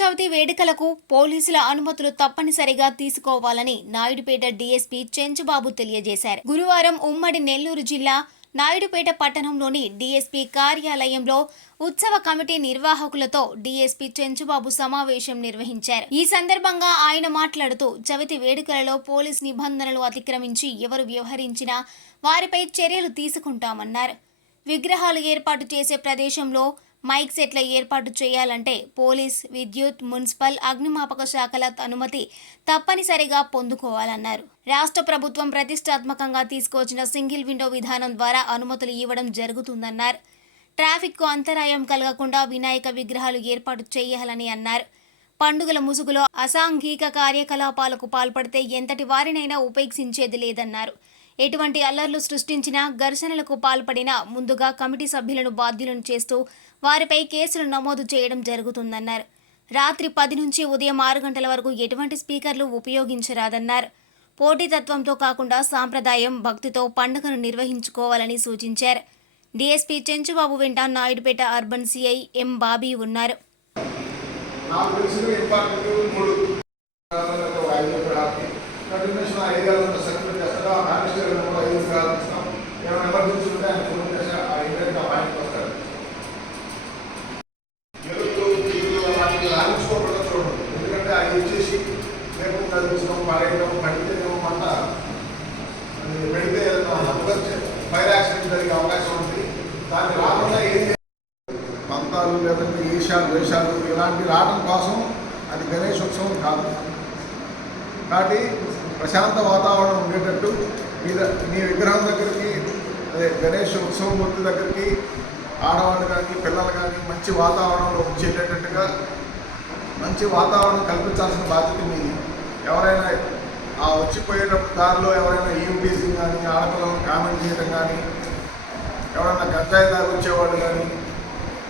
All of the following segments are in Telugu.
చవితి వేడుకలకు పోలీసుల అనుమతులు తప్పనిసరిగా తీసుకోవాలని నాయుడుపేట డీఎస్పీ చెంచుబాబు తెలియజేశారు. గురువారం ఉమ్మడి నెల్లూరు జిల్లా నాయుడుపేట పట్టణంలోని డీఎస్పీ కార్యాలయంలో ఉత్సవ కమిటీ నిర్వాహకులతో డీఎస్పీ చెంచుబాబు సమావేశం నిర్వహించారు. ఈ సందర్భంగా ఆయన మాట్లాడుతూ చవితి వేడుకలలో పోలీస్ నిబంధనలు అతిక్రమించి ఎవరు వ్యవహరించినా వారిపై చర్యలు తీసుకుంటామన్నారు. విగ్రహాలు ఏర్పాటు చేసే ప్రదేశంలో మైక్ సెట్ల ఏర్పాటు చేయాలంటే పోలీస్, విద్యుత్, మున్సిపల్, అగ్నిమాపక శాఖల అనుమతి తప్పనిసరిగా పొందుకోవాలన్నారు. రాష్ట్ర ప్రభుత్వం ప్రతిష్టాత్మకంగా తీసుకొచ్చిన సింగిల్ విండో విధానం ద్వారా అనుమతులు ఇవ్వడం జరుగుతుందన్నారు. ట్రాఫిక్కు అంతరాయం కలగకుండా వినాయక విగ్రహాలు ఏర్పాటు చేయాలని అన్నారు. పండుగల ముసుగులో అసాంఘిక కార్యకలాపాలకు పాల్పడితే ఎంతటి వారినైనా ఉపేక్షించేది లేదన్నారు. ఎటువంటి అల్లర్లు సృష్టించినా, ఘర్షణలకు పాల్పడినా ముందుగా కమిటీ సభ్యులను బాధ్యులను చేస్తూ వారిపై కేసులు నమోదు చేయడం జరుగుతుందన్నారు. రాత్రి 10 నుంచి ఉదయం 6 గంటల వరకు ఎటువంటి స్పీకర్లు ఉపయోగించరాదన్నారు. పోటీతత్వంతో కాకుండా సాంప్రదాయం, భక్తితో పండుగను నిర్వహించుకోవాలని సూచించారు. డీఎస్పీ చెంచుబాబు వెంట నాయుడుపేట అర్బన్ సిఐ ఎం బాబీ ఉన్నారు. ఎందుకంటే అది వచ్చేసి లేకుండా చూసినాం పడేయడం పడితేనేమో మంట పెడితే ఫైర్ యాక్సిడెంట్ జరిగే అవకాశం ఉంది. దాన్ని రాకుండా ఏం పంతాలు లేదంటే ఈశాలు వేషాలు ఇలాంటి రావడం కోసం అది గణేష్ ఉత్సవం కాదు. కాబట్టి ప్రశాంత వాతావరణం ఉండేటట్టు మీ విగ్రహం దగ్గరికి, అదే గణేష్ ఉత్సవం మూర్తి దగ్గరికి ఆడవాళ్ళు కానీ పిల్లలు కానీ మంచి వాతావరణంలో వచ్చేటట్టుగా మంచి వాతావరణం కల్పించాల్సిన బాధ్యత మీది. ఎవరైనా ఆ వచ్చిపోయేటప్పుడు దారిలో ఎవరైనా ఈవ్టీజింగ్ కానీ, ఆడపిల్లలను కామెంట్ చేయడం కానీ, ఎవరైనా గంజాయి దాకా వచ్చేవాళ్ళు కానీ,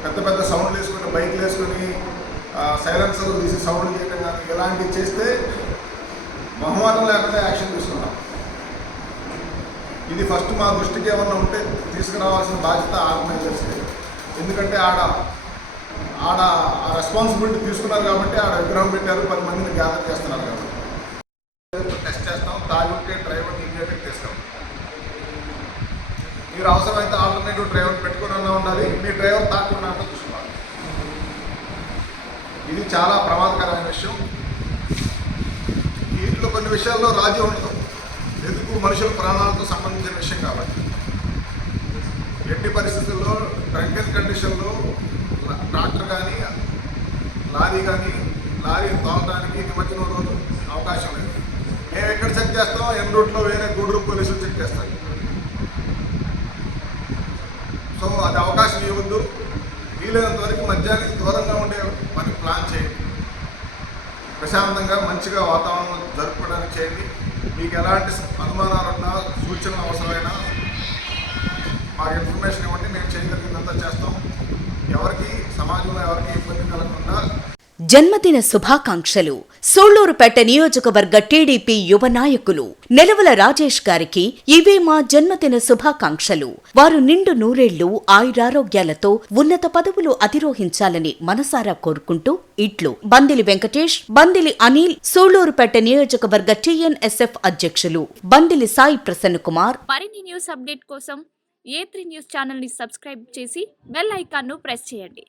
పెద్ద పెద్ద సౌండ్లు వేసుకుని బైక్లు వేసుకొని సైలెన్సర్లు తీసి సౌండ్లు చేయడం కానీ ఇలాంటివి చేస్తే మొహమాటం లేకుండా యాక్షన్ తీసుకున్నాం. ఇది ఫస్ట్ మా దృష్టికి ఏమన్నా ఉంటే తీసుకురావాల్సిన బాధ్యత ఆర్గనైజర్స్కి. ఎందుకంటే ఆడ ఆ రెస్పాన్సిబిలిటీ తీసుకున్నారు కాబట్టి ఆడ విగ్రహం పెట్టారు, 10 మందిని గ్యాదర్ చేస్తున్నారు కాబట్టి టెస్ట్ చేస్తాం. తాగుంటే డ్రైవర్ని ఇమీడియట్గా తీస్తాం. మీరు అవసరమైతే ఆల్టర్నేటివ్ డ్రైవర్ పెట్టుకుని ఉండాలి. మీ డ్రైవర్ తాకుండా చూసుకోవాలి. ఇది చాలా ప్రమాదకరమైన విషయం. వీటిలో కొన్ని విషయాల్లో రాజీ ఉండదు. ఎందుకు, మనుషుల ప్రాణాలతో సంబంధించిన విషయం కాబట్టి ఎట్టి పరిస్థితుల్లో డ్రంకెన్ కండిషన్లో ట్రాక్టర్ కానీ లారీ తోలడానికి నిమజ్జనం రోజు అవకాశం లేదు. మేము ఎక్కడ చెక్ చేస్తాం, ఎన్ రూట్లో వేరే గూడూరు పోలీసులు చెక్ చేస్తాం. సో అది అవకాశం ఇవ్వద్దు. వీలైనంత వరకు మద్యానికి దూరంగా ఉండే పని ప్లాన్ చేయండి. ప్రశాంతంగా మంచిగా వాతావరణం జరుపుకోవడానికి చేయండి. మీకు ఎలాంటి అనుమానాలున్నా, సూచనలు అవసరమైనా మాకు ఇన్ఫర్మేషన్ ఇవ్వండి. మేము చేయగలిగినంత చేస్తాం. ఎవరికి సమాజంలో ఎవరికి ఇబ్బంది కలగకుండా. జన్మదిన శుభాకాంక్షలు. సూళ్లూరుపేట నియోజకవర్గ టీడీపీ యువ నాయకులు నెలవల రాజేష్ గారికి ఇవే మా జన్మదిన శుభాకాంక్షలు. వారు నిండు నూరేళ్లు ఆయురారోగ్యాలతో ఉన్నత పదవులు అధిరోహించాలని మనసారా కోరుకుంటూ ఇట్లు బందిలి వెంకటేష్, బందిలి అనిల్, సూళ్లూరుపేట నియోజకవర్గ టీఎన్ఎస్ఎఫ్ అధ్యక్షులు బందిలి సాయి ప్రసన్న కుమార్. మరిన్ని న్యూస్ అప్డేట్ కోసం A3 న్యూస్ ఛానల్ ని సబ్స్క్రైబ్ చేసి బెల్ ఐకాన్ ను ప్రెస్ చేయండి.